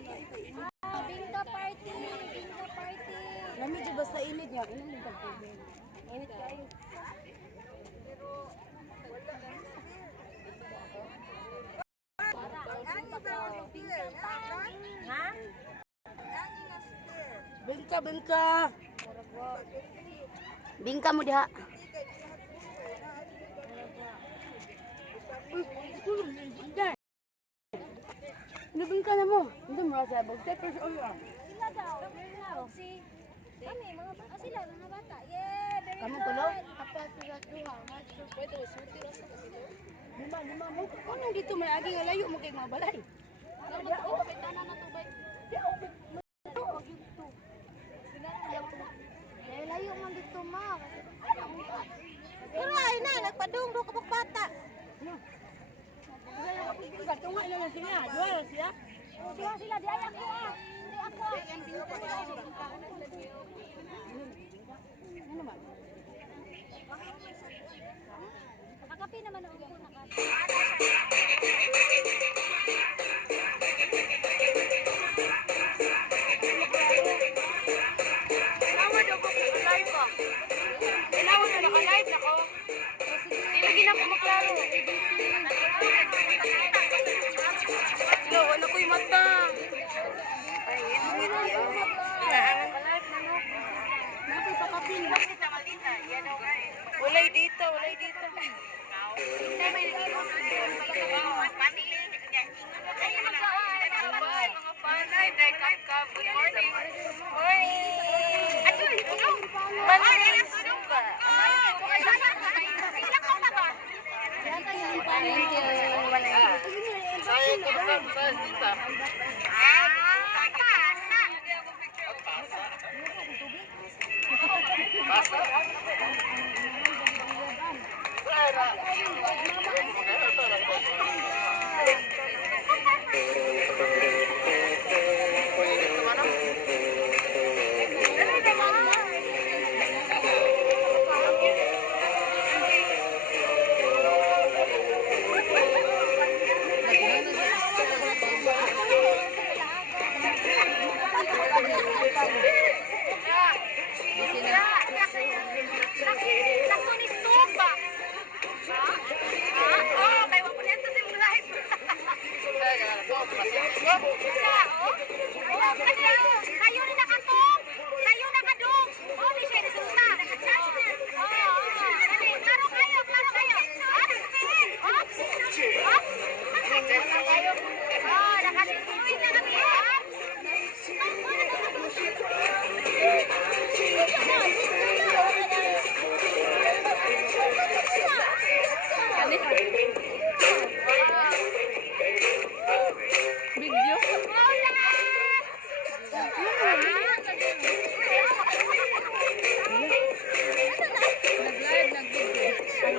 Bingka party! Bingka party! Namidyo basta init niya. Init ang tubig. Init kayo. Ha? Bingka, bingka. Bingka mo diha. Nabingka na mo. Hindi mo rasa abog. Tapos ulo. Sila daw. Si kami, sila, mga bata. Yeah, very Kamu good. tulo? Apat sila tuha. Pwede, suti lang sa kasi. Lima mo. Ano dito may aging layo mo kay mga balay? Ano ba ito? May tanan na tubig. Layo man dito, ma. Pero ay na, nagpadung do kapag bata. Tunga na sila. Dua sila. Dua sila, di ay ako ah. Di ako. Ano ba? Kakapi naman ako na Walay dito, walay dito.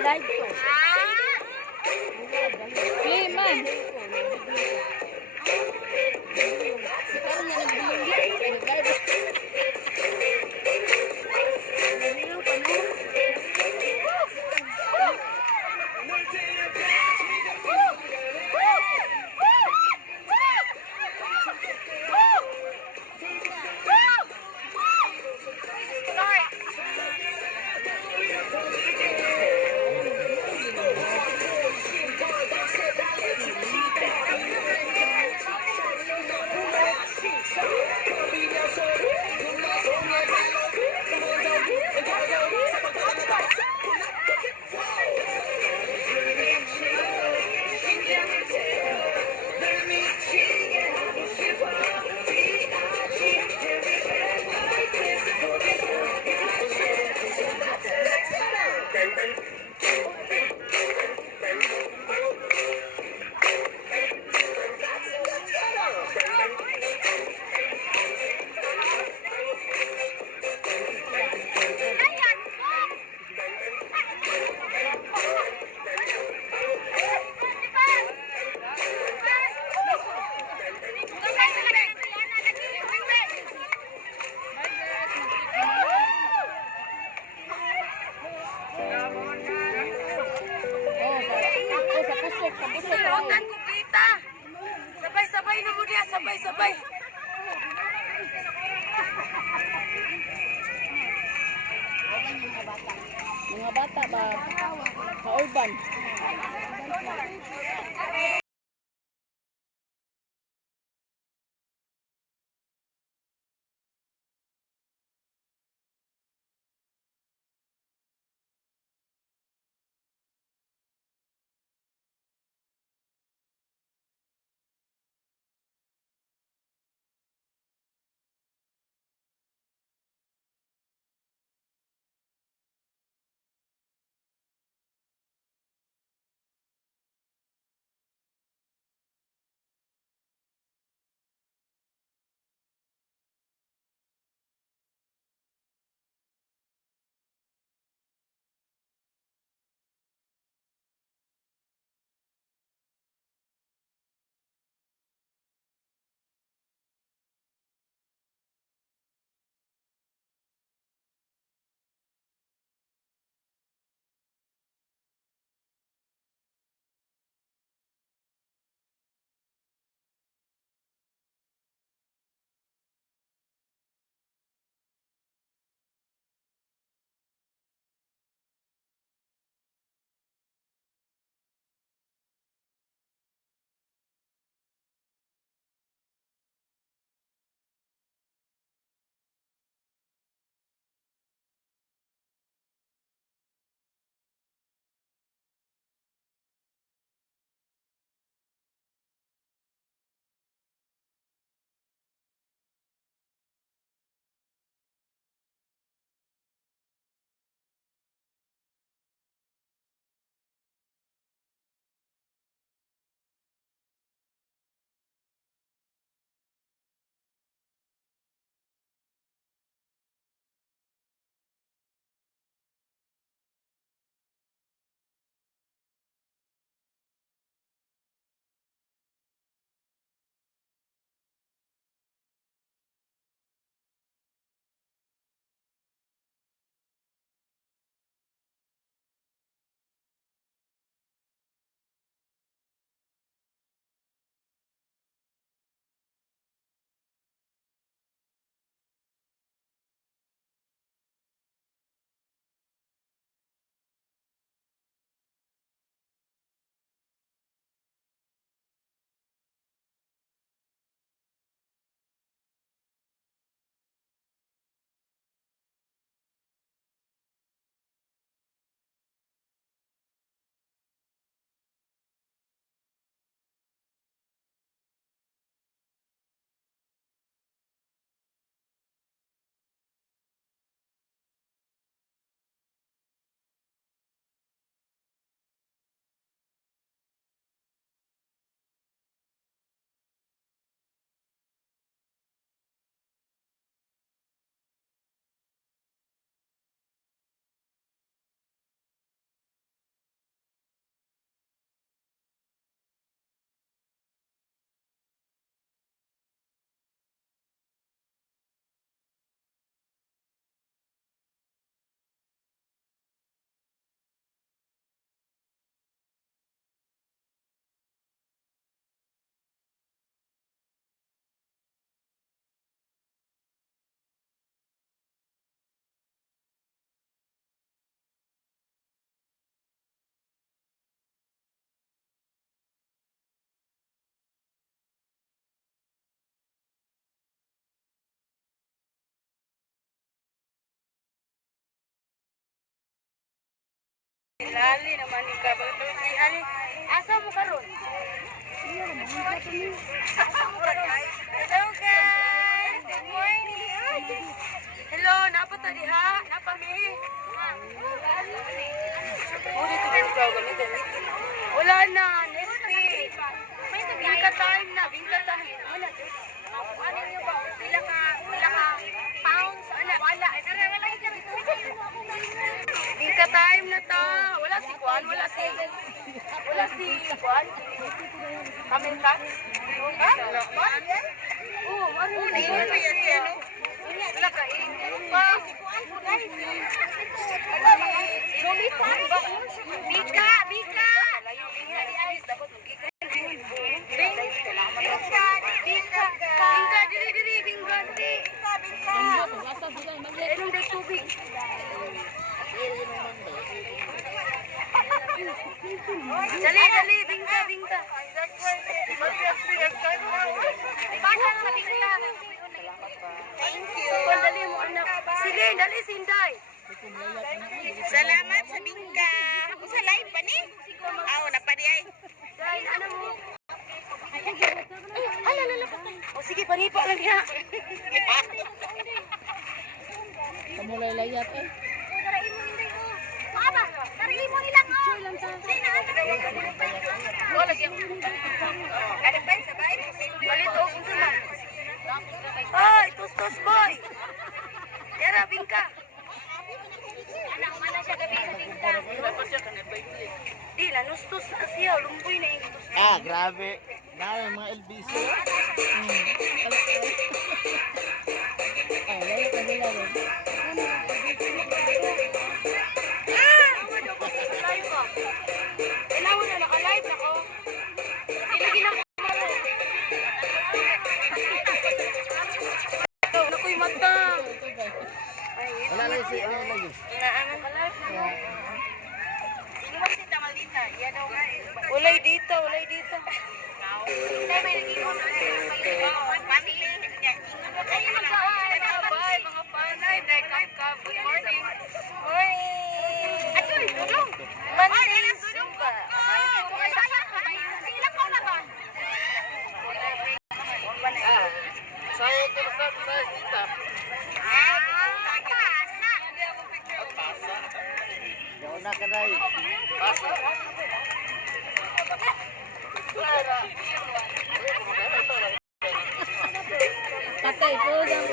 Live ko. Play man. Sekarang yang Sabay-sabay na mo diya, sabay-sabay. Mga bata ba? Sa urban. Lali naman ni ka. Asa mo karon? Hello guys! Good morning! Hello, napa ta diha? Napa mi? Wala na, Nespi. Bingka time na, bingka time. Wala. Ano niyo ba? Pila ka pounds? Wala. Bingka time na ta. Wala si Juan. Kamil ka? Ha? Oo, ano na yun? Wala ka eh. Bika! Bika, diri. Dali, dali, bingka, bingka. Pasa na bingka. Thank you. Dali mo, anak. Silin, dali, Sinday. Salamat sa bingka. Ako sa live pa ni? Aw, na pa di ay. Dahil ano mo? Ay, lalala. O sige, panipa lang niya. Kamulay layat eh. Darain mo hindi ko. Baba, darain mo nilang oh. Sure lang ta. O, lagyan. Ano ba sa bay? Balito, kung saan man. Ay, tos-tos boy. Yara, bingka. Anak mana siya gabi sa bingka. Di, nanustos na siya. Lumboy na yung tos. Ah, grabe. Na yung mga LBC. Ah, layat na nila rin. Live ka. Kailangan na naka-live na ko. Ilagin ang kamera. Nakoy mata. Wala lang si ano lagi. Naaman ka-live na mo. Iwan si Tamalita. Yan daw nga. Walay dito, walay dito. Hindi, may nag-iwan na. Family. Ay, bye, mga panay. Good morning. Morning. At yun, dudong. Monday, Zumba. Ilang ko na ba? Saya ke besar saya kita. Yang nak kedai. Pasa. Patay po daw.